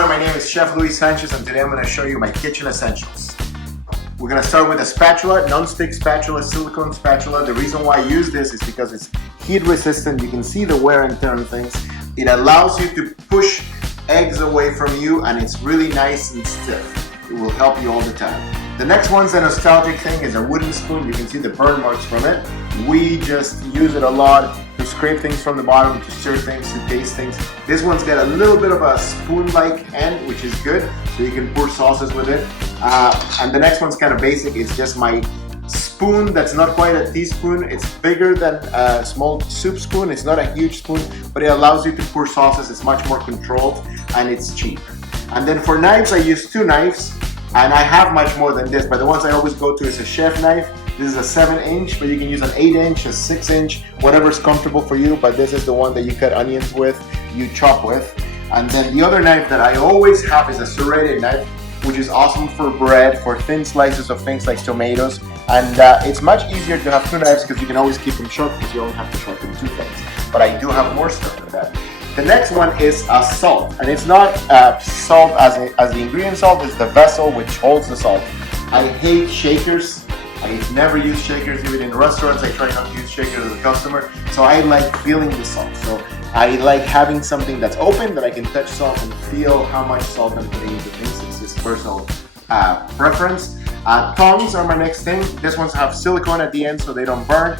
everyone, my name is Chef Luis Sanchez and today I'm going to show you my kitchen essentials. We're going to start with a spatula, non-stick spatula, silicone spatula. The reason why I use this is because it's heat resistant. You can see the wear and tear on things. It allows you to push eggs away from you and it's really nice and stiff. It will help you all the time. The next one's a nostalgic thing, is a wooden spoon. You can see the burn marks from it. We just use it a lot to scrape things from the bottom, to stir things, to taste things. This one's got a little bit of a spoon-like end, which is good, so you can pour sauces with it. And the next one's kind of basic. It's just my spoon that's not quite a teaspoon. It's bigger than a small soup spoon. It's not a huge spoon, but it allows you to pour sauces. It's much more controlled and it's cheap. And then for knives, I use 2 knives. And I have much more than this, but the ones I always go to is a chef knife. This is a 7-inch, but you can use an 8-inch, a 6-inch, whatever's comfortable for you, but this is the one that you cut onions with, you chop with. And then the other knife that I always have is a serrated knife, which is awesome for bread, for thin slices of things like tomatoes. And it's much easier to have 2 knives because you can always keep them sharp because you only have to sharpen 2 things. But I do have more stuff than that. The next one is a salt, and it's not salt as the ingredient salt, it's the vessel which holds the salt. I hate shakers. I never use shakers, even in restaurants. I try not to use shakers as a customer. So I like feeling the salt. So I like having something that's open that I can touch salt and feel how much salt I'm putting into things. It's just personal preference. Tongs are my next thing. This ones have silicone at the end so they don't burn.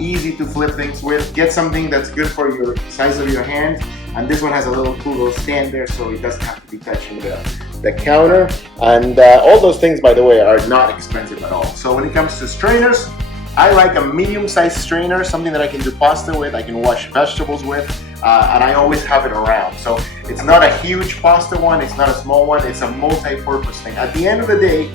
Easy to flip things with. Get something that's good for your size of your hand. And this one has a little cool little stand there so it doesn't have to be touching the counter. And all those things, by the way, are not expensive at all. So when it comes to strainers, I like a medium-sized strainer, something that I can do pasta with, I can wash vegetables with, and I always have it around. So it's not a huge pasta one, it's not a small one, it's a multi-purpose thing. At the end of the day,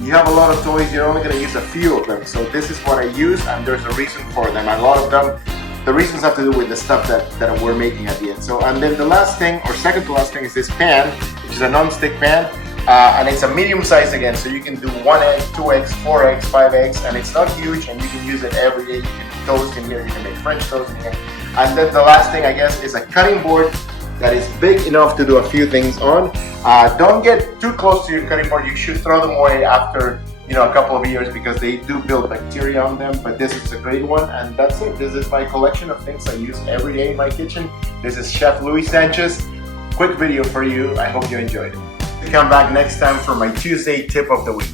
you have a lot of toys, you're only going to use a few of them. So this is what I use, and there's a reason for them. And a lot of them, the reasons have to do with the stuff that we're making at the end. So, and then the last thing, or second to last thing, is this pan, which is a non-stick pan. And it's a medium size again, so you can do 1 egg, 2 eggs, 4 eggs, 5 eggs, and it's not huge, and you can use it every day. You can toast in here, you can make French toast in here. And then the last thing, I guess, is a cutting board that is big enough to do a few things on. Don't get too close to your cutting board. You should throw them away after a couple of years because they do build bacteria on them, but this is a great one. And that's it. This is my collection of things I use every day in my kitchen. This is Chef Luis Sanchez. Quick video for you. I hope you enjoyed it. Come back next time for my Tuesday tip of the week.